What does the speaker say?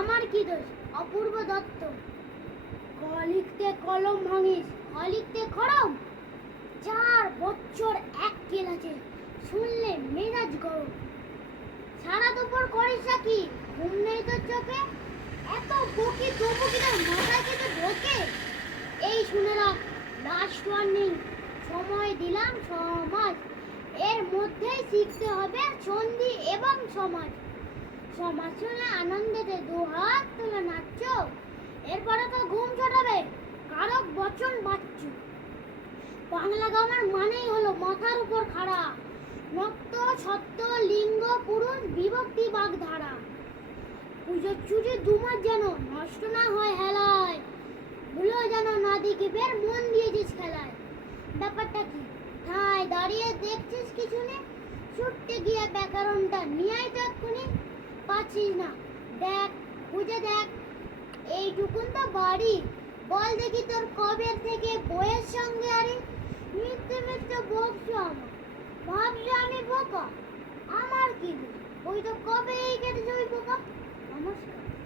আমার কি দোষ? অপূর্ব দত্ত। ক লিখতে কলম ভাঙিস, খ লিখতে খড়ম। 4 বছর এক ক্লাসে, শুনলে মেজাজ গরম। সারা দুপুর করিস কি, ঘুম নেই তোর চোখে? এত বকি তবু কি তোর মাথায় কিছু ঢোকে? এই শুনে রাখ, লাস্ট ওয়ার্নিং, সময় দিলাম সমাজ। এর মধ্যেই শিখতে হবে সন্ধি এবং সমাজ। সমাজ শুনে আনন্দেতে দুহাত তুলে নাচছ, এরপরে তো ঘুম ছড়াবে, কারক বচন বাচ্চ। বাংলা গ্রামার মানেই হলো মাথার উপর খাড়া, নক্ত সত্য লিঙ্গ পুরুষ বিভক্তি বাগধারা। পুজোর চুজে দুমাস যেন নষ্ট না হয় হেলায়, ভুলো যেন না দেখিবের মন দিয়েছিস খেলায়। ব্যাপারটা কি? ঠায় দাঁড়িয়ে দেখছিস কিছু নেই, ছুটতে গিয়ে ব্যাকরণটা নিয়ে আয় তো এক্ষুনি। পাচ্ছিস না? দেখ, বুঝে দেখ, এইটুকুন তো বাড়ি। বল দেখি তোর কবের থেকে বইয়ের সঙ্গে আরে মিথ্যে মিথ্যে বকছো আমার, ভাবছো আমি বোকা? আমার কি দোষ? বই তো কবেই কেটেছে ওই বোকা। নমস্কার।